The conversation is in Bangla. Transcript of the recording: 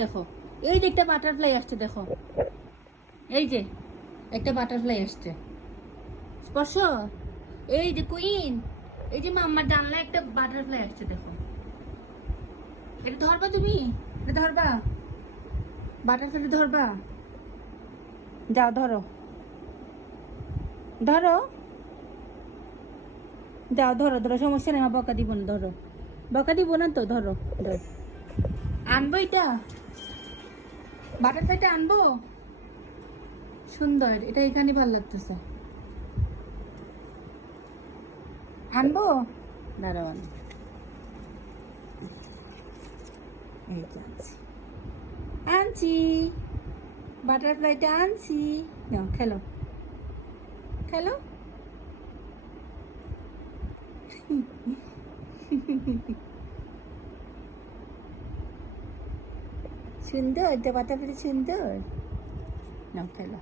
দেখো, এই যে একটা বাটারফ্লাই আসছে, দেখো এই যে একটা বাটারফ্লাই আসছে, স্পর্শ, এই যে কুইন, এই যে মাম্মার জানলা একটা বাটারফ্লাই আসছে, দেখো এটা ধরবা তুমি, এটা ধরবা, বাটারফ্লাই ধরবা, যাও ধরো, ধরো, যাও ধরো, ধরো, সমস্যা নেই, মা বকা দিব না, ধরো, বকা দিব না তো, ধরো, ধরো, আনবো এটা, বাটারফ্লাইটা আনবো, সুন্দর, এটা এখানে ভালো লাগতেছে, আনবো, দাঁড়াও আনবো, এই যে আনছি, আনছি, বাটারফ্লাইটা আনছি, নাও খেলো, খেলো, সুন্দর, এটা বাটারফ্লাই সুন্দর, নাও খেলো।